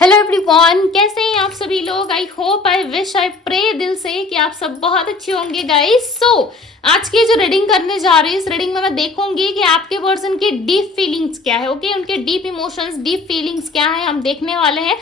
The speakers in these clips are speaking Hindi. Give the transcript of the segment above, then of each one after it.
हेलो एवरीवन, कैसे हैं आप सभी लोग। I hope, I wish, I pray दिल से कि आप सब बहुत अच्छे होंगे गाइस। आज की जो रीडिंग करने जा रही है, इस रीडिंग में मैं देखूंगी कि आपके पर्सन की डीप फीलिंग्स क्या है। ओके, उनके डीप इमोशंस, डीप फीलिंग्स क्या है, हम देखने वाले हैं।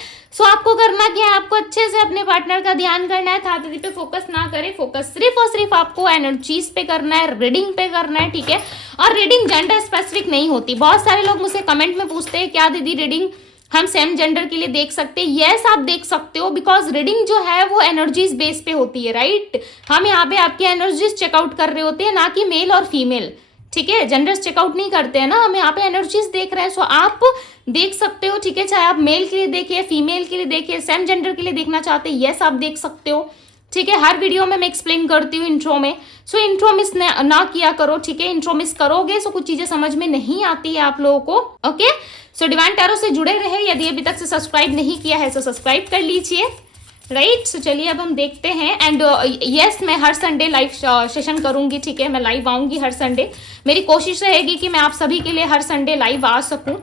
आपको करना क्या है, आपको अच्छे से अपने पार्टनर का ध्यान करना है। था दीदी पे फोकस ना करें, फोकस सिर्फ और सिर्फ आपको एनर्जीज पे करना है, रीडिंग पे करना है, ठीक है। और रीडिंग जेंडर स्पेसिफिक नहीं होती। बहुत सारे लोग मुझसे कमेंट में पूछते हैं क्या दीदी रीडिंग हम सेम जेंडर के लिए देख सकते हैं। यस, आप देख सकते हो, बिकॉज रीडिंग जो है वो एनर्जीज बेस पे होती है, राइट। हम यहाँ पे आपकी एनर्जीज चेकआउट कर रहे होते हैं, ना कि मेल और फीमेल, ठीक है। जेंडर्स चेकआउट नहीं करते हैं ना, हम यहाँ पे एनर्जीज देख रहे हैं। आप देख सकते हो, ठीक है। चाहे आप मेल के लिए देखिए, फीमेल के लिए देखिए, सेम जेंडर के लिए देखना चाहते हैं, यस आप देख सकते हो, ठीक है। हर वीडियो में मैं एक्सप्लेन करती हूँ इंट्रो में। इंट्रो मिस ना किया करो, ठीक है। इंट्रो मिस करोगे कुछ चीजें समझ में नहीं आती है आप लोगों को। ओके, डिवाइन टैरो से जुड़े रहे। यदि अभी तक से सब्सक्राइब नहीं किया है तो सब्सक्राइब कर लीजिए, राइट। चलिए अब हम देखते हैं। एंड यस, मैं हर संडे लाइव सेशन करूंगी, ठीक है। मैं लाइव आऊंगी हर संडे। मेरी कोशिश रहेगी कि मैं आप सभी के लिए हर संडे लाइव आ सकूं।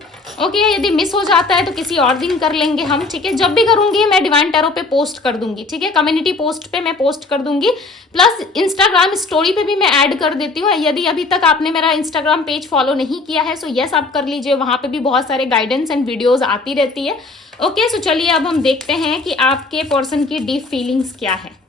ओके, यदि मिस हो जाता है तो किसी और दिन कर लेंगे हम, ठीक है। जब भी करूंगी मैं डिवाइन टैरो पे पोस्ट कर दूंगी, ठीक है। कम्युनिटी पोस्ट पे मैं पोस्ट कर दूंगी, प्लस इंस्टाग्राम स्टोरी पे भी मैं ऐड कर देती हूँ। यदि अभी तक आपने मेरा इंस्टाग्राम पेज फॉलो नहीं किया है तो यस आप कर लीजिए, वहां पे भी बहुत सारे गाइडेंस एंड वीडियोज आती रहती है। ओके, चलिए अब हम देखते हैं कि आपके पर्सन की डीप फीलिंग्स क्या है।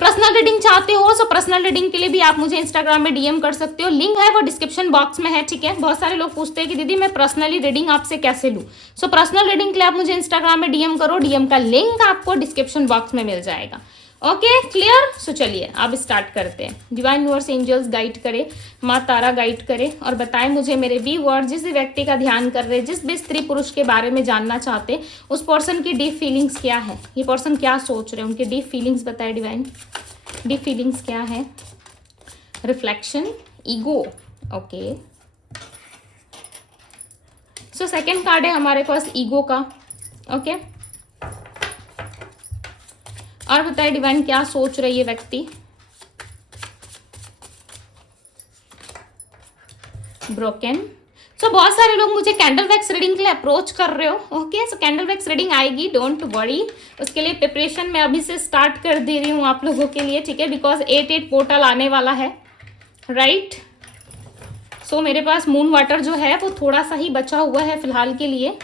पर्सनल रीडिंग चाहते हो तो पर्सनल रीडिंग के लिए भी आप मुझे इंस्टाग्राम में डीएम कर सकते हो। लिंक है वो डिस्क्रिप्शन बॉक्स में है, ठीक है। बहुत सारे लोग पूछते हैं कि दीदी मैं पर्सनली रीडिंग आपसे कैसे लूँ। पर्सनल रीडिंग के लिए आप मुझे इंस्टाग्राम में डीएम करो। डीएम का लिंक आपको डिस्क्रिप्शन बॉक्स में मिल जाएगा। Okay, clear. चलिए अब स्टार्ट करते हैं। डिवाइन यूनिवर्स एंजल्स गाइड करे, माँ तारा गाइड करे और बताएं मुझे मेरे व्यूअर जिस व्यक्ति का ध्यान कर रहे, जिस भी स्त्री पुरुष के बारे में जानना चाहते, उस पर्सन की डीप फीलिंग्स क्या है, ये पर्सन क्या सोच रहे हैं, उनके डीप फीलिंग्स बताए डिवाइन। डीप फीलिंग्स क्या है। Reflection, ego. Okay, second card है हमारे पास ईगो का। ओके, और बताए डिवाइन क्या सोच रही है व्यक्ति। ब्रोकन। बहुत सारे लोग मुझे कैंडल वैक्स रीडिंग के लिए अप्रोच कर रहे हो। ओके, कैंडल वैक्स रीडिंग आएगी, डोंट वरी। उसके लिए प्रिपरेशन मैं अभी से स्टार्ट कर दे रही हूँ आप लोगों के लिए, ठीक है। बिकॉज 8 पोर्टल आने वाला है, राइट। मेरे पास मून वाटर जो है वो थोड़ा सा ही बचा हुआ है फिलहाल के लिए।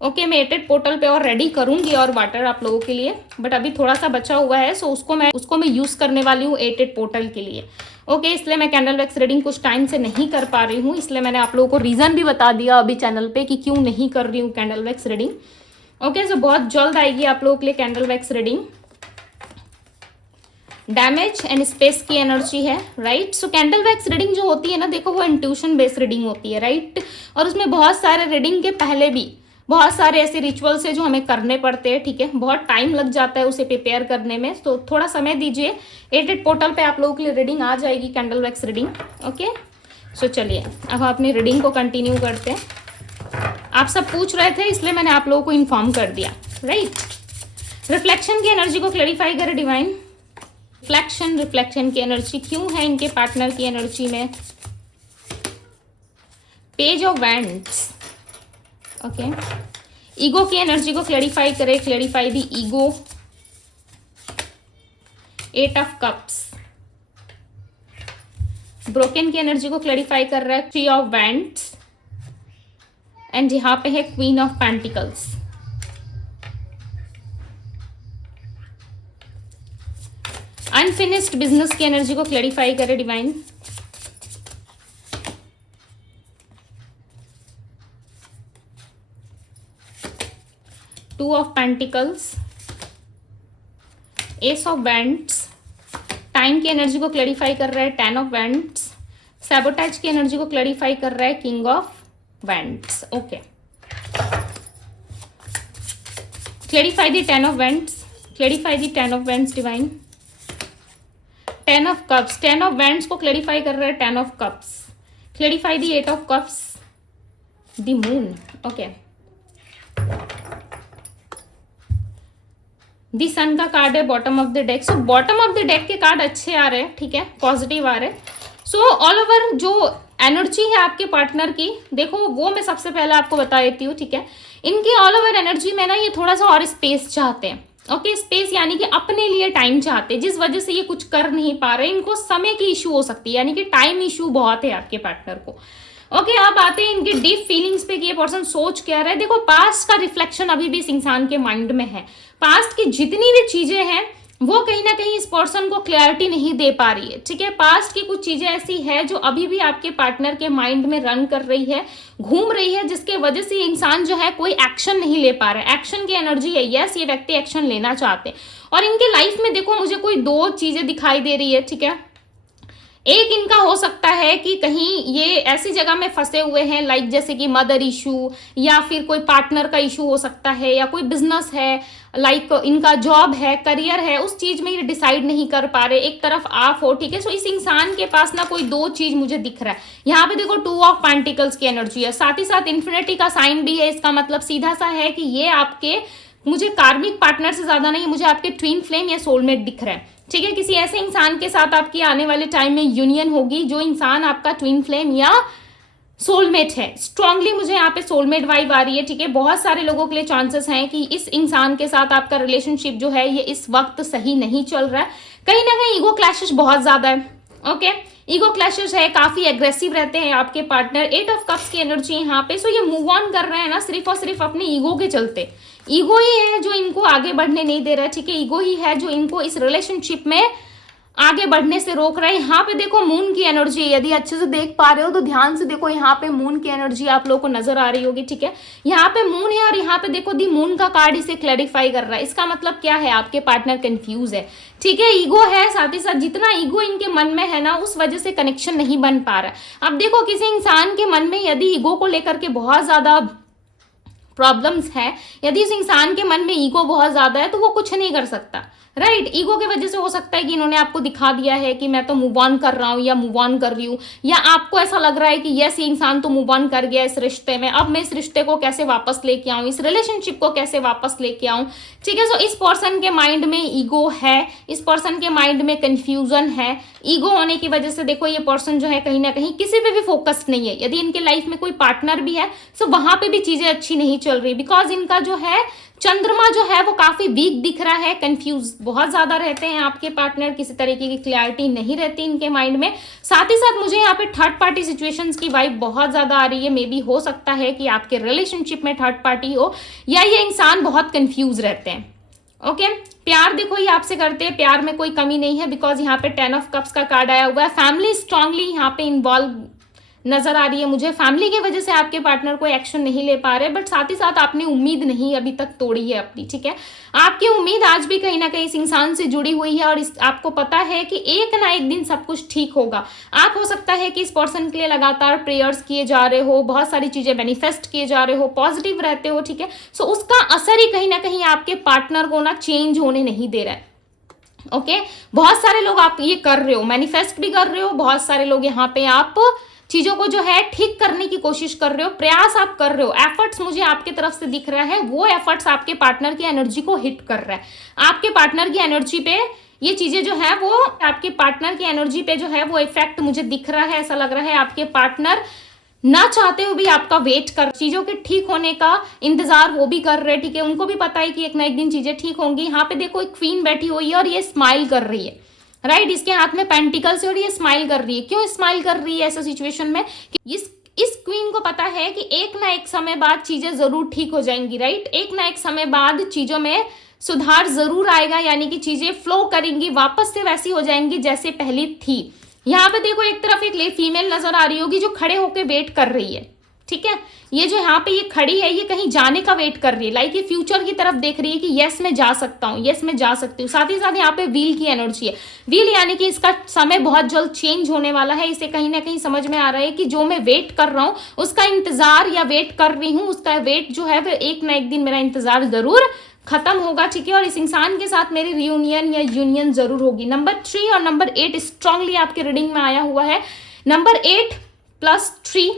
ओके, मैं 8 पोर्टल पे और रेडी करूंगी और वाटर आप लोगों के लिए, बट अभी थोड़ा सा बचा हुआ है। उसको मैं यूज करने वाली हूँ 8 पोर्टल के लिए। ओके, इसलिए मैं कैंडल वैक्स रीडिंग कुछ टाइम से नहीं कर पा रही हूँ, इसलिए मैंने आप लोगों को रीजन भी बता दिया अभी चैनल पे कि क्यों नहीं कर रही हूँ कैंडल वैक्स रीडिंग। ओके, बहुत जल्द आएगी आप लोगों के लिए candle wax reading. Damage and space की एनर्जी है, राइट। कैंडल वैक्स रीडिंग जो होती है ना, देखो वो इंट्यूशन बेस्ड रीडिंग होती है, राइट। और उसमें बहुत सारे रीडिंग के पहले भी बहुत सारे ऐसे रिचुअल्स है जो हमें करने पड़ते हैं, ठीक है। बहुत टाइम लग जाता है उसे प्रिपेयर करने में, तो थोड़ा समय दीजिए। 8 पोर्टल पे आप लोगों के लिए रीडिंग आ जाएगी, कैंडल वैक्स रीडिंग। ओके, चलिए अब अपनी रीडिंग को कंटिन्यू करते हैं। आप सब पूछ रहे थे इसलिए मैंने आप लोगों को इन्फॉर्म कर दिया, राइट। रिफ्लेक्शन की एनर्जी को क्लैरिफाई करे डिवाइन। रिफ्लेक्शन की एनर्जी क्यों है इनके पार्टनर की एनर्जी में। Page of wands. Okay, ego की एनर्जी को क्लैरिफाई करे, clarify the ego. 8 of cups. Broken की एनर्जी को क्लैरिफाई कर रहा है 3 ऑफ वैंड्स। एंड यहां पे है queen of pentacles. Unfinished business की एनर्जी को क्लैरिफाई करे divine. Two of pentacles, S of wands. Time की एनर्जी को क्लैरिफाई कर रहा है 10 ऑफ वैंड्स। सैबोटेज की एनर्जी को क्लैरिफाई कर रहा है king of wands. Okay, clarify the 10 of wands, clarify the 10 of wands divine. 10 of cups, 10 of wands को क्लैरिफाई कर रहा है 10 of cups. Clarify the 8 of cups, the moon. Okay, the sun का कार्ड है bottom of the deck. Bottom of the deck के कार्ड अच्छे आ रहे हैं, ठीक है, पॉजिटिव आ रहे हैं। ऑल ओवर जो एनर्जी है आपके पार्टनर की, देखो वो मैं सबसे पहले आपको बता देती हूँ, ठीक है। इनकी ऑल ओवर एनर्जी में ना ये थोड़ा सा और स्पेस चाहते हैं, ओके। स्पेस यानी कि अपने लिए टाइम चाहते हैं, जिस वजह से ये कुछ कर नहीं पा रहे। इनको समय की इशू हो सकती है, यानी कि टाइम इशू बहुत है आपके पार्टनर को, ओके। अब आते हैं इनकी डीप फीलिंग्स पे कि ये पर्सन सोच क्या रहा है। देखो पास्ट का रिफ्लेक्शन अभी भी इस इंसान के माइंड में है। पास्ट की जितनी भी चीजें हैं वो कहीं ना कहीं इस पर्सन को क्लैरिटी नहीं दे पा रही है, ठीक है। पास्ट की कुछ चीजें ऐसी है जो अभी भी आपके पार्टनर के माइंड में रन कर रही है, घूम रही है, जिसके वजह से ये इंसान जो है कोई एक्शन नहीं ले पा रहा है। एक्शन की एनर्जी है, यस ये व्यक्ति एक्शन लेना चाहते हैं। और इनके लाइफ में देखो मुझे कोई दो चीजें दिखाई दे रही है, ठीक है। एक इनका हो सकता है कि कहीं ये ऐसी जगह में फंसे हुए हैं, लाइक जैसे कि मदर इशू, या फिर कोई पार्टनर का इशू हो सकता है, या कोई बिजनेस है, लाइक इनका जॉब है, करियर है, उस चीज में ये डिसाइड नहीं कर पा रहे, एक तरफ आप हो, ठीक है। सो इस इंसान के पास ना कोई दो चीज मुझे दिख रहा है। यहाँ पे देखो 2 ऑफ पेंटिकल्स की एनर्जी है, साथ ही साथ इन्फिनिटी का साइन भी है। इसका मतलब सीधा सा है कि ये आपके, मुझे कार्मिक पार्टनर से ज्यादा नहीं, मुझे आपके ट्विन फ्लेम या सोलमेट दिख रहा है, ठीक है। किसी ऐसे इंसान के साथ आपकी आने वाले टाइम में यूनियन होगी जो इंसान आपका ट्विन फ्लेम या सोलमेट है। स्ट्रांगली मुझे यहाँ पे सोलमेट वाइब आ रही है, ठीक है। बहुत सारे लोगों के लिए चांसेस हैं कि इस इंसान के साथ आपका रिलेशनशिप जो है ये इस वक्त सही नहीं चल रहा है। कहीं ना कहीं ईगो क्लैशेस बहुत ज्यादा है, ओके। ईगो क्लैशेस है, काफी एग्रेसिव रहते हैं आपके पार्टनर। 8 ऑफ कप्स की एनर्जी यहाँ पे। सो ये मूव ऑन कर रहे हैं ना सिर्फ और सिर्फ अपने ईगो के चलते। ईगो ही है जो इनको आगे बढ़ने नहीं दे रहा है, ठीक है। ईगो ही है जो इनको इस रिलेशनशिप में आगे बढ़ने से रोक रहा है। यहाँ पे देखो मून की एनर्जी, यदि अच्छे से देख पा रहे हो तो ध्यान से देखो, यहाँ पे मून की एनर्जी आप लोगों को नजर आ रही होगी, ठीक है। यहाँ पे मून है और यहाँ पे देखो दी मून का कार्ड इसे क्लैरिफाई कर रहा है। इसका मतलब क्या है, आपके पार्टनर कंफ्यूज है, ठीक है। ईगो है, साथ ही साथ जितना ईगो इनके मन में है ना उस वजह से कनेक्शन नहीं बन पा रहा है। अब देखो किसी इंसान के मन में यदि ईगो को लेकर के बहुत ज्यादा प्रॉब्लम्स है, यदि इस इंसान के मन में ईगो बहुत ज्यादा है तो वो कुछ नहीं कर सकता, राइट। ईगो की वजह से हो सकता है कि इन्होंने आपको दिखा दिया है कि मैं तो मूव ऑन कर रहा हूँ या मूव ऑन कर रही हूँ, या आपको ऐसा लग रहा है कि यस ये इंसान तो मूव ऑन कर गया इस रिश्ते में, अब मैं इस रिश्ते को कैसे वापस लेके आऊँ, इस रिलेशनशिप को कैसे वापस लेके आऊँ, ठीक है। सो इस पर्सन के माइंड में ईगो है, इस पर्सन के माइंड में कंफ्यूजन है। ईगो होने की वजह से देखो ये पर्सन जो है कहीं ना कहीं किसी पे भी फोकस्ड नहीं है। यदि इनके लाइफ में कोई पार्टनर भी है तो वहां पे भी चीजें अच्छी नहीं चल रही, बिकॉज इनका जो है चंद्रमा जो है वो काफी वीक दिख रहा है। कंफ्यूज बहुत ज्यादा रहते हैं आपके पार्टनर, किसी तरीके की क्लैरिटी नहीं रहती इनके माइंड में। साथ ही साथ मुझे यहाँ पे थर्ड पार्टी सिचुएशंस की वाइब बहुत ज्यादा आ रही है। मे बी हो सकता है कि आपके रिलेशनशिप में थर्ड पार्टी हो, या ये इंसान बहुत कंफ्यूज रहते हैं, ओके। प्यार देखो ये आपसे करते हैं, प्यार में कोई कमी नहीं है, बिकॉज यहाँ पे 10 ऑफ कप्स का कार्ड आया हुआ है। फैमिली स्ट्रांगली यहाँ पे इन्वॉल्व नजर आ रही है मुझे। फैमिली की वजह से आपके पार्टनर कोई एक्शन नहीं ले पा रहे, बट साथ ही साथ आपने उम्मीद नहीं अभी तक तोड़ी है अपनी, ठीक है। आपकी उम्मीद आज भी कहीं ना कहीं इस इंसान से जुड़ी हुई है, और आपको पता है कि एक ना एक दिन सब कुछ ठीक होगा। आप हो सकता है कि इस पर्सन के लिए लगातार प्रेयर्स किए जा रहे हो, बहुत सारी चीजें मैनिफेस्ट किए जा रहे हो, पॉजिटिव रहते हो, ठीक है। सो उसका असर ही कहीं ना कहीं आपके पार्टनर को ना चेंज होने नहीं दे रहा है, ओके। बहुत सारे लोग आप ये कर रहे हो, मैनिफेस्ट भी कर रहे हो, बहुत सारे लोग यहाँ पे आप चीजों को जो है ठीक करने की कोशिश कर रहे हो, प्रयास आप कर रहे हो, एफर्ट्स मुझे आपके तरफ से दिख रहा है। वो एफर्ट्स आपके पार्टनर की एनर्जी को हिट कर रहा है। आपके पार्टनर की एनर्जी पे ये चीजें जो है वो आपके पार्टनर की एनर्जी पे जो है वो इफेक्ट मुझे दिख रहा है। ऐसा लग रहा है आपके पार्टनर ना चाहते हुए भी आपका वेट कर, चीजों के ठीक होने का इंतजार वो भी कर रहे हैं, ठीक है। उनको भी पता है कि एक ना एक दिन चीजें ठीक होंगी। यहाँ पे देखो एक क्वीन बैठी हुई है और ये स्माइल कर रही है, राइट। इसके हाथ में पेंटिकल्स है और ये स्माइल कर रही है। क्यों स्माइल कर रही है ऐसा सिचुएशन में? इस क्वीन को पता है कि एक ना एक समय बाद चीजें जरूर ठीक हो जाएंगी, राइट। एक ना एक समय बाद चीजों में सुधार जरूर आएगा, यानी कि चीजें फ्लो करेंगी, वापस से वैसी हो जाएंगी जैसे पहले थी। यहाँ पे देखो एक तरफ एक फीमेल नजर आ रही होगी जो खड़े होकर वेट कर रही है, ठीक है। ये जो यहाँ पे ये खड़ी है ये कहीं जाने का वेट कर रही है, लाइक ये फ्यूचर की तरफ देख रही है कि यस मैं जा सकता हूँ, यस मैं जा सकती हूँ। साथ ही साथ यहाँ पे व्हील की एनर्जी है। व्हील यानी कि इसका समय बहुत जल्द चेंज होने वाला है। इसे कहीं ना कहीं समझ में आ रहा है कि जो मैं वेट कर रहा हूँ उसका इंतजार या वेट कर रही हूँ, उसका वेट जो है वो एक ना एक दिन मेरा इंतजार जरूर खत्म होगा, ठीक है। और इस इंसान के साथ मेरी रियूनियन या यूनियन जरूर होगी। नंबर 3 और नंबर 8 स्ट्रांगली आपके रीडिंग में आया हुआ है। Number 8 + 3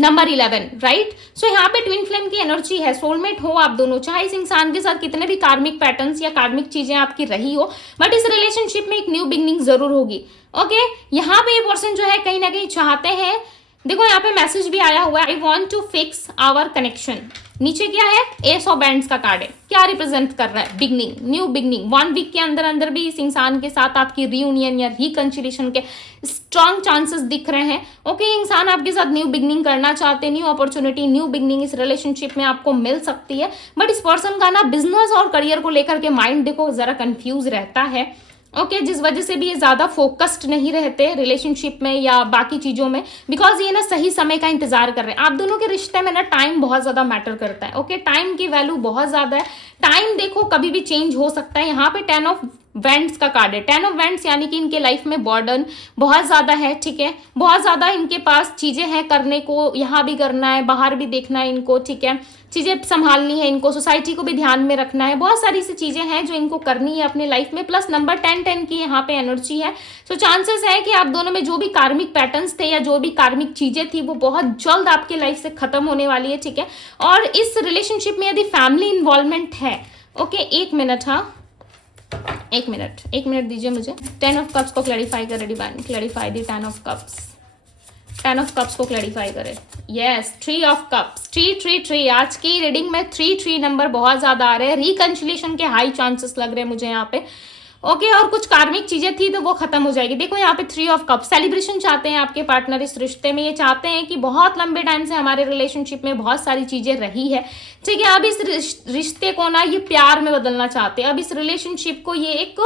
number 11, right. सो यहाँ पे ट्विन फ्लेम की एनर्जी है, सोलमेट हो आप दोनों, चाहे इस इंसान के साथ कितने भी कार्मिक पैटर्न्स या कार्मिक चीजें आपकी रही हो, बट इस रिलेशनशिप में एक न्यू बिगनिंग जरूर होगी। ओके, यहाँ पे ये पर्सन जो है कहीं ना कहीं चाहते हैं, देखो यहाँ पे मैसेज भी आया हुआ है, I want to fix our connection. नीचे क्या है, एस ऑफ बैंड्स का कार्ड है, क्या रिप्रेजेंट कर रहा है, बिगनिंग, न्यू बिगनिंग। 1 वीक के अंदर अंदर भी इस इंसान के साथ आपकी रियूनियन या रिकंसिलिएशन के स्ट्रॉन्ग चांसेस दिख रहे हैं। ओके, इंसान आपके साथ न्यू बिगनिंग करना चाहते हैं, न्यू अपॉर्चुनिटी, न्यू बिगनिंग इस रिलेशनशिप में आपको मिल सकती है। बट इस पर्सन का ना बिजनेस और करियर को लेकर के माइंड देखो जरा कंफ्यूज रहता है। ओके, जिस वजह से भी ये ज्यादा फोकस्ड नहीं रहते रिलेशनशिप में या बाकी चीजों में, बिकॉज ये ना सही समय का इंतजार कर रहे हैं। आप दोनों के रिश्ते में ना टाइम बहुत ज्यादा मैटर करता है। ओके, टाइम की वैल्यू बहुत ज्यादा है। टाइम देखो कभी भी चेंज हो सकता है। यहाँ पे 10 ऑफ वेंट्स का कार्ड है। 10 ऑफ वेंट्स यानी कि इनके लाइफ में बर्डन बहुत ज्यादा है, ठीक है, बहुत ज्यादा इनके पास चीजें हैं करने को, यहाँ भी करना है, बाहर भी देखना है इनको, ठीक है, चीजें संभालनी है इनको, सोसाइटी को भी ध्यान में रखना है, बहुत सारी सी चीजें हैं जो इनको करनी है अपने लाइफ में। प्लस नंबर 10 की यहाँ पे एनर्जी है। सो चांसेस है कि आप दोनों में जो भी कार्मिक पैटर्न्स थे या जो भी कार्मिक चीजें थी वो बहुत जल्द आपके लाइफ से खत्म होने वाली है, ठीक है। और इस रिलेशनशिप में यदि फैमिली इन्वॉल्वमेंट है, ओके, एक मिनट, हाँ एक मिनट दीजिए मुझे। 10 ऑफ कप्स को क्लैरिफाई करे divine, clarify the 10 of cups, 10 of cups को क्लैरिफाई करे। यस, 3 ऑफ कप्स, 3 आज की रीडिंग में 3 नंबर बहुत ज्यादा आ रहे हैं। रिकंसिलिएशन के हाई चांसेस लग रहे हैं मुझे यहाँ पे। ओके, और कुछ कार्मिक चीजें थी तो वो खत्म हो जाएगी। देखो यहाँ पे 3 ऑफ कप, सेलिब्रेशन चाहते हैं आपके पार्टनर इस रिश्ते में। ये चाहते हैं कि बहुत लंबे टाइम से हमारे रिलेशनशिप में बहुत सारी चीजें रही है, ठीक है, अब इस रिश्ते को ना ये प्यार में बदलना चाहते हैं, अब इस रिलेशनशिप को ये एक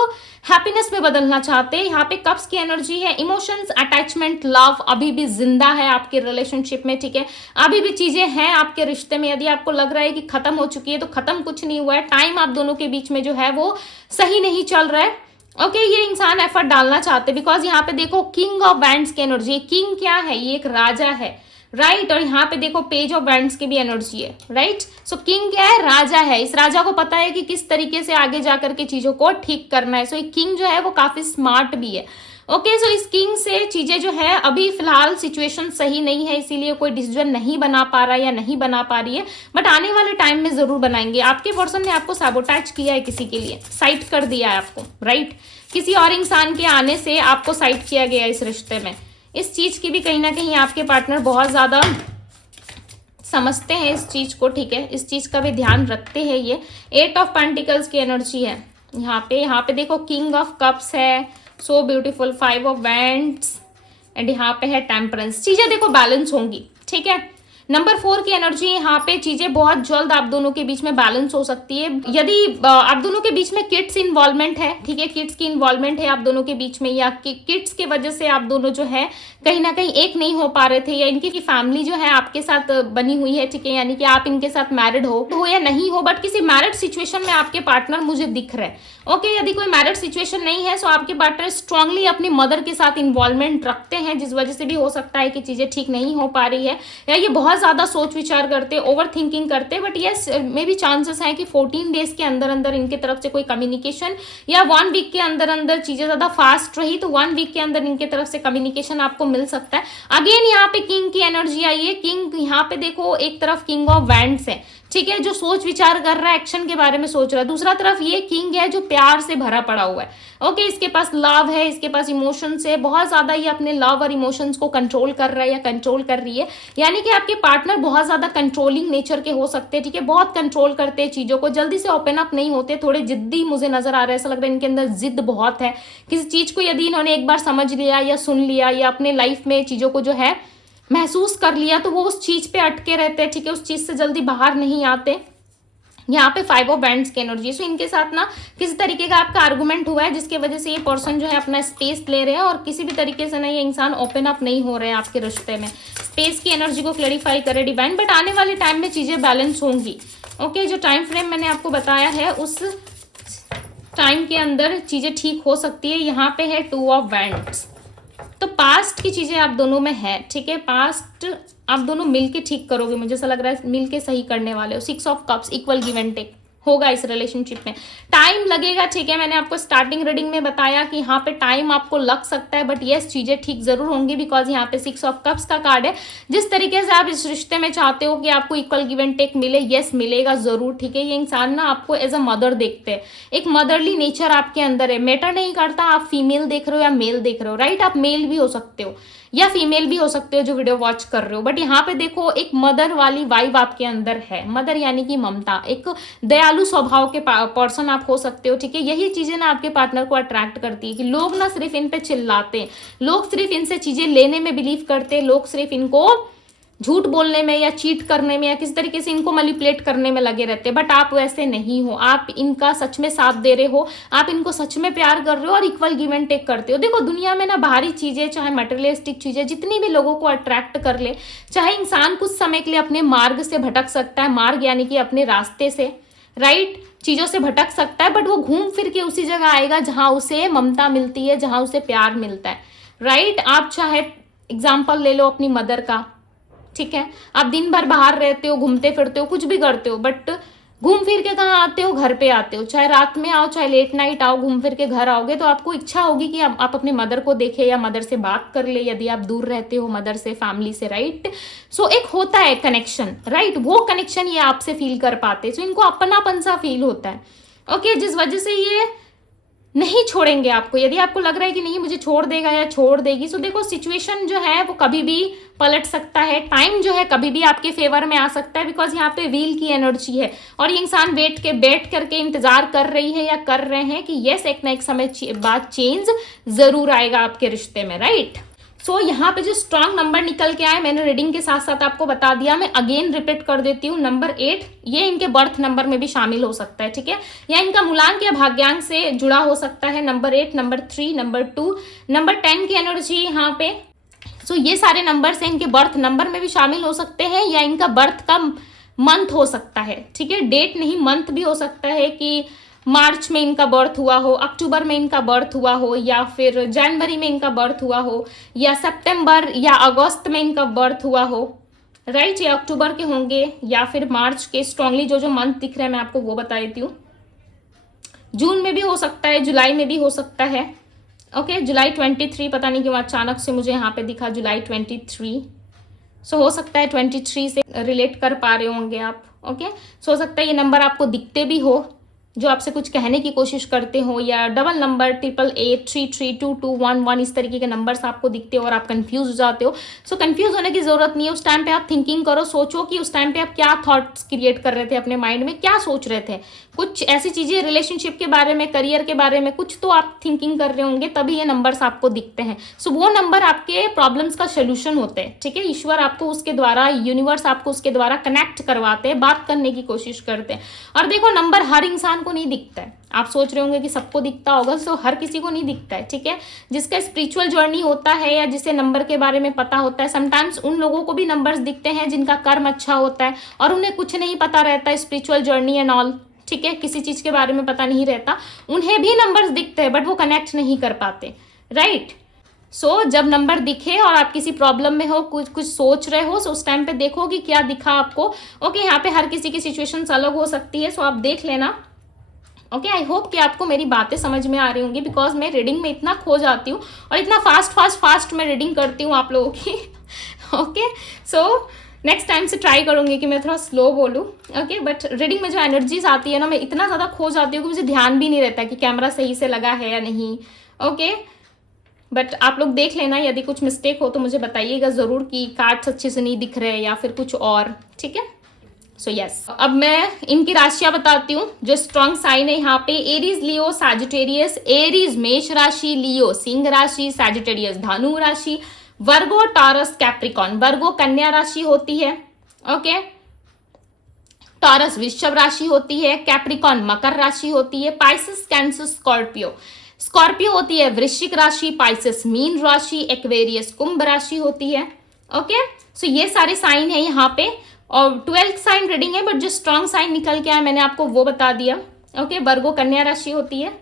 हैप्पीनेस में बदलना चाहते हैं। यहाँ पे कप्स की एनर्जी है, इमोशंस, अटैचमेंट, लव अभी भी जिंदा है आपके रिलेशनशिप में, ठीक है, अभी भी चीजें हैं आपके रिश्ते में। यदि आपको लग रहा है कि खत्म हो चुकी है तो खत्म कुछ नहीं हुआ है, टाइम आप दोनों के बीच में जो है वो सही नहीं चल रहा है। ओके, ये इंसान एफर्ट डालना चाहते हैं बिकॉज यहाँ पे देखो किंग ऑफ वैंड्स की एनर्जी। किंग क्या है, ये एक राजा है, राइट, और यहाँ पे देखो पेज ऑफ वैंड्स की भी एनर्जी है, राइट। सो किंग क्या है, राजा है। इस राजा को पता है कि किस तरीके से आगे जाकर के चीजों को ठीक करना है। सो ये किंग जो है वो काफी स्मार्ट भी है। ओके, सो इस किंग से चीजें जो है अभी फिलहाल सिचुएशन सही नहीं है, इसीलिए कोई डिसीजन नहीं बना पा रहा है या नहीं बना पा रही है, बट आने वाले टाइम में जरूर बनाएंगे। आपके पर्सन ने आपको सैबोटैज किया है, किसी के लिए साइड कर दिया है आपको, राइट, किसी और इंसान के आने से आपको साइड किया गया इस रिश्ते में। इस चीज की भी कहीं ना कहीं आपके पार्टनर बहुत ज्यादा समझते हैं इस चीज को, ठीक है, इस चीज का भी ध्यान रखते हैं। ये 8 ऑफ पेंटिकल्स की एनर्जी है यहाँ पे देखो किंग ऑफ कप्स है, so beautiful, 5 of wands and यहाँ पे है टेम्परेंस। चीजें देखो बैलेंस होंगी, ठीक है। नंबर 4 की एनर्जी, यहाँ पे चीजें बहुत जल्द आप दोनों के बीच में बैलेंस हो सकती है यदि आप दोनों के बीच में किड्स इन्वॉल्वमेंट है, ठीक है, किड्स की इन्वॉल्वमेंट है आप दोनों के बीच में, या किड्स के वजह से आप दोनों जो है कहीं ना कहीं एक नहीं हो पा रहे थे, या इनकी फैमिली जो है आपके साथ बनी हुई है, ठीक है, यानी कि आप इनके साथ मैरिड हो या नहीं हो, बट किसी मैरिड सिचुएशन में आपके पार्टनर मुझे दिख रहे हैं। ओके, यदि कोई मैरिड सिचुएशन नहीं है तो आपके पार्टनर स्ट्रांगली अपनी मदर के साथ इन्वॉल्वमेंट रखते हैं, जिस वजह से भी हो सकता है कि चीजें ठीक नहीं हो पा रही है, या ये बहुत ज्यादा सोच विचार करते, ओवर थिंकिंग करते। बट यस, मे भी चांसेस है कि 14 डेज के अंदर अंदर इनके तरफ से कोई कम्युनिकेशन, या 1 वीक के अंदर अंदर चीजें ज्यादा फास्ट रही तो 1 वीक के अंदर इनके तरफ से कम्युनिकेशन आपको मिल सकता है। अगेन यहाँ पे किंग की एनर्जी आई है। किंग यहाँ पे देखो एक तरफ किंग ऑफ वैंड्स है, ठीक है, जो सोच विचार कर रहा है, एक्शन के बारे में सोच रहा है। दूसरा तरफ ये किंग है जो प्यार से भरा पड़ा हुआ है। ओके, इसके पास लव है, इसके पास इमोशंस है, बहुत ज्यादा ये अपने लव और इमोशंस को कंट्रोल कर रहा है या कंट्रोल कर रही है, यानी कि आपके पार्टनर बहुत ज्यादा कंट्रोलिंग नेचर के हो सकते हैं, ठीक है, बहुत कंट्रोल करते हैं चीजों को, जल्दी से ओपन अप नहीं होते, थोड़े जिद्दी मुझे नजर आ रहा है। ऐसा लग रहा है इनके अंदर जिद बहुत है। किसी चीज को यदि इन्होंने एक बार समझ लिया या सुन लिया या अपने लाइफ में चीजों को जो है महसूस कर लिया तो वो उस चीज पे अटके रहते हैं, ठीक है, उस चीज से जल्दी बाहर नहीं आते। यहाँ पे 5 ऑफ वैंड्स की एनर्जी, सो इनके साथ ना किसी तरीके का आपका आर्गुमेंट हुआ है जिसकी वजह से ये पर्सन जो है अपना स्पेस ले रहे हैं और किसी भी तरीके से ना ये इंसान ओपन अप नहीं हो रहे हैं आपके रिश्ते में। स्पेस की एनर्जी को क्लैरिफाई करे डिवाइन, बट आने वाले टाइम में चीजें बैलेंस होंगी। ओके, जो टाइम फ्रेम मैंने आपको बताया है उस टाइम के अंदर चीजें ठीक हो सकती है। यहाँ पे है 2 ऑफ वैंड्स, तो पास्ट की चीजें आप दोनों में है, ठीक है, पास्ट आप दोनों मिलके ठीक करोगे, मुझे ऐसा लग रहा है मिलके सही करने वाले हो। 6 of cups, equal give and take होगा इस रिलेशनशिप में। टाइम लगेगा, ठीक है, मैंने आपको स्टार्टिंग रीडिंग में बताया कि यहाँ पे टाइम आपको लग सकता है, बट यस चीजें ठीक जरूर होंगी, बिकॉज यहाँ पे 6 ऑफ कप्स का कार्ड है। जिस तरीके से आप इस रिश्ते में चाहते हो कि आपको इक्वल गिव एंड टेक मिले, यस मिलेगा जरूर, ठीक है। ये इंसान ना आपको एज अ मदर देखते हैं, एक मदरली नेचर आपके अंदर है। मैटर नहीं करता आप फीमेल देख रहे हो या मेल देख रहे हो, राइट, आप मेल भी हो सकते हो या फीमेल भी हो सकते हो जो वीडियो वॉच कर रहे हो, बट यहाँ पे देखो एक मदर वाली वाइब आपके अंदर है। मदर यानी कि ममता, एक दयालु स्वभाव के पर्सन आप हो सकते हो, ठीक है। यही चीजें ना आपके पार्टनर को अट्रैक्ट करती है कि लोग ना सिर्फ इन पे चिल्लाते हैं, लोग सिर्फ इनसे चीजें लेने में बिलीव करते हैं, लोग सिर्फ इनको झूठ बोलने में या चीट करने में या किसी तरीके से इनको मैनिपुलेट करने में लगे रहते हैं, बट आप वैसे नहीं हो। आप इनका सच में साथ दे रहे हो, आप इनको सच में प्यार कर रहे हो और इक्वल गिव एंड टेक करते हो। देखो दुनिया में ना बाहरी चीजें, चाहे मटेरियलिस्टिक चीजें, जितनी भी लोगों को अट्रैक्ट कर ले, चाहे इंसान कुछ समय के लिए अपने मार्ग से भटक सकता है, मार्ग यानी कि अपने रास्ते से, राइट, चीजों से भटक सकता है, बट वो घूम फिर के उसी जगह आएगा जहां उसे ममता मिलती है, जहां उसे प्यार मिलता है, राइट। आप चाहे एग्जाम्पल ले लो अपनी मदर का, ठीक है, आप दिन भर बाहर रहते हो, घूमते फिरते हो, कुछ भी करते हो, बट घूम फिर के कहाँ आते हो, घर पे आते हो। चाहे रात में आओ, चाहे लेट नाइट आओ, घूम फिर के घर आओगे तो आपको इच्छा होगी कि आप अपने मदर को देखे या मदर से बात कर ले, यदि आप दूर रहते हो मदर से, फैमिली से, राइट। सो एक होता है कनेक्शन, राइट, वो कनेक्शन ये आपसे फील कर पाते, सो इनको अपनापन सा फील होता है, ओके, जिस वजह से ये नहीं छोड़ेंगे आपको। यदि आपको लग रहा है कि नहीं मुझे छोड़ देगा या छोड़ देगी, सो देखो सिचुएशन जो है वो कभी भी पलट सकता है, टाइम जो है कभी भी आपके फेवर में आ सकता है, बिकॉज यहाँ पे व्हील की एनर्जी है और ये इंसान बैठ करके इंतजार कर रही है या कर रहे हैं कि यस एक ना एक समय बाद चेंज जरूर आएगा आपके रिश्ते में, राइट। सो यहाँ पे जो स्ट्रांग नंबर निकल के आए, मैंने रीडिंग के साथ साथ आपको बता दिया, मैं अगेन रिपीट कर देती हूँ। नंबर 8 ये इनके बर्थ नंबर में भी शामिल हो सकता है, ठीक है, या इनका मूलांक या भाग्यांक से जुड़ा हो सकता है। नंबर 8, नंबर 3, नंबर 2, नंबर 10 की एनर्जी यहाँ पे। सो ये सारे नंबर से इनके बर्थ नंबर में भी शामिल हो सकते हैं या इनका बर्थ का मंथ हो सकता है, ठीक है, डेट नहीं मंथ भी हो सकता है कि मार्च में इनका बर्थ हुआ हो, अक्टूबर में इनका बर्थ हुआ हो, या फिर जनवरी में इनका बर्थ हुआ हो, या सितंबर या अगस्त में इनका बर्थ हुआ हो, राइट, या अक्टूबर के होंगे या फिर मार्च के। स्ट्रांगली जो जो मंथ दिख रहे हैं मैं आपको वो बता देती हूँ। जून में भी हो सकता है, जुलाई में भी हो सकता है, ओके, जुलाई 23, पता नहीं क्यों अचानक से मुझे यहाँ पे दिखा जुलाई 23, सो हो सकता है 23 से रिलेट कर पा रहे होंगे आप, ओके। सो हो सकता है ये नंबर आपको दिखते भी हो जो आपसे कुछ कहने की कोशिश करते हो, या डबल नंबर 888, 332211 इस तरीके के नंबर्स आपको दिखते हो और आप कंफ्यूज हो जाते हो। सो कंफ्यूज होने की जरूरत नहीं है, उस टाइम पे आप थिंकिंग करो, सोचो कि उस टाइम पे आप क्या थॉट्स क्रिएट कर रहे थे अपने माइंड में, क्या सोच रहे थे, कुछ ऐसी चीजें रिलेशनशिप के बारे में, करियर के बारे में कुछ तो आप थिंकिंग कर रहे होंगे, तभी ये नंबर्स आपको दिखते हैं। सो वो नंबर आपके प्रॉब्लम्स का सोल्यूशन होते हैं, ठीक है। ईश्वर आपको उसके द्वारा, यूनिवर्स आपको उसके द्वारा कनेक्ट करवाते हैं, बात करने की कोशिश करते हैं। और देखो नंबर हर इंसान को नहीं दिखता है, आप सोच रहे होंगे कि सबको दिखता होगा, सो हर किसी को नहीं दिखता है, ठीक है। जिसका स्पिरिचुअल जर्नी होता है या जिसे नंबर के बारे में पता होता है, समटाइम्स उन लोगों को भी नंबर्स दिखते हैं जिनका कर्म अच्छा होता है और उन्हें कुछ नहीं पता रहता है स्पिरिचुअल जर्नी एंड ऑल, ठीक है, किसी चीज के बारे में पता नहीं रहता, उन्हें भी नंबर्स दिखते हैं बट वो कनेक्ट नहीं कर पाते, राइट। सो जब नंबर दिखे और आप किसी प्रॉब्लम में हो, कुछ सोच रहे हो, सो उस टाइम पे देखो कि क्या दिखा आपको, ओके। यहाँ पे हर किसी की सिचुएशन अलग हो सकती है, सो आप देख लेना, ओके। आई होप कि आपको मेरी बातें समझ में आ रही होंगी, बिकॉज मैं रीडिंग में इतना खो जाती हूँ और इतना फास्ट मैं रीडिंग करती हूँ आप लोगों की, ओके। सो नेक्स्ट टाइम से ट्राई करूंगी कि मैं थोड़ा स्लो बोलूँ, ओके। बट रीडिंग में जो एनर्जीज आती है ना, मैं इतना ज़्यादा खो जाती हूँ कि मुझे ध्यान भी नहीं रहता कि कैमरा सही से लगा है या नहीं, ओके। बट आप लोग देख लेना, यदि कुछ मिस्टेक हो तो मुझे बताइएगा ज़रूर कि कार्ड्स अच्छे से नहीं दिख रहे या फिर कुछ और, ठीक है। सो यस, अब मैं इनकी राशियां बताती हूँ जो स्ट्रॉन्ग साइन है यहाँ पे। एरीज, लियो, सैजिटेरियस। एरीज मेष राशि, लियो सिंह राशि, सैजिटेरियस धनु राशि, वर्गो टॉरस कैप्रिकॉन। वर्गो कन्या राशि होती है, ओके। टॉरस वृषभ राशि होती है, कैप्रिकॉन मकर राशि होती है, पाइसेस कैंसर स्कॉर्पियो। स्कॉर्पियो होती है वृश्चिक राशि, पाइसेस मीन राशि, एक्वेरियस कुंभ राशि होती है, ओके। सो ये सारे साइन है यहाँ पे और 12th साइन रीडिंग है, बट जो स्ट्रॉन्ग साइन निकल के आया मैंने आपको वो बता दिया, ओके। वर्गो कन्या राशि होती है।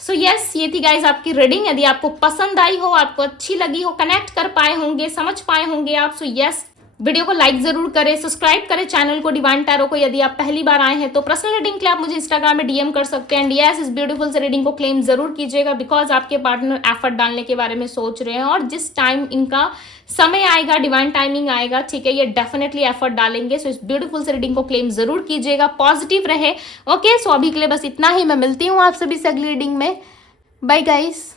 सो यस, ये थी गाइज आपकी रीडिंग। यदि आपको पसंद आई हो, आपको अच्छी लगी हो, कनेक्ट कर पाए होंगे, समझ पाए होंगे आप, सो यस वीडियो को लाइक जरूर करें, सब्सक्राइब करें चैनल को डिवाइन टैरो को। यदि आप पहली बार आए हैं तो पर्सनल रीडिंग के लिए आप मुझे इंस्टाग्राम में डीएम कर सकते हैं। एंड यस, इस ब्यूटीफुल से रीडिंग को क्लेम जरूर कीजिएगा, बिकॉज आपके पार्टनर एफर्ट डालने के बारे में सोच रहे हैं और जिस टाइम इनका समय आएगा, डिवाइन टाइमिंग आएगा, ठीक है, ये डेफिनेटली एफर्ट डालेंगे। सो इस ब्यूटीफुल से रीडिंग को क्लेम जरूर कीजिएगा, पॉजिटिव रहे। ओके, सो अभी के लिए बस इतना ही। मैं मिलती हूँ आप सभी से अगली रीडिंग में। Bye guys.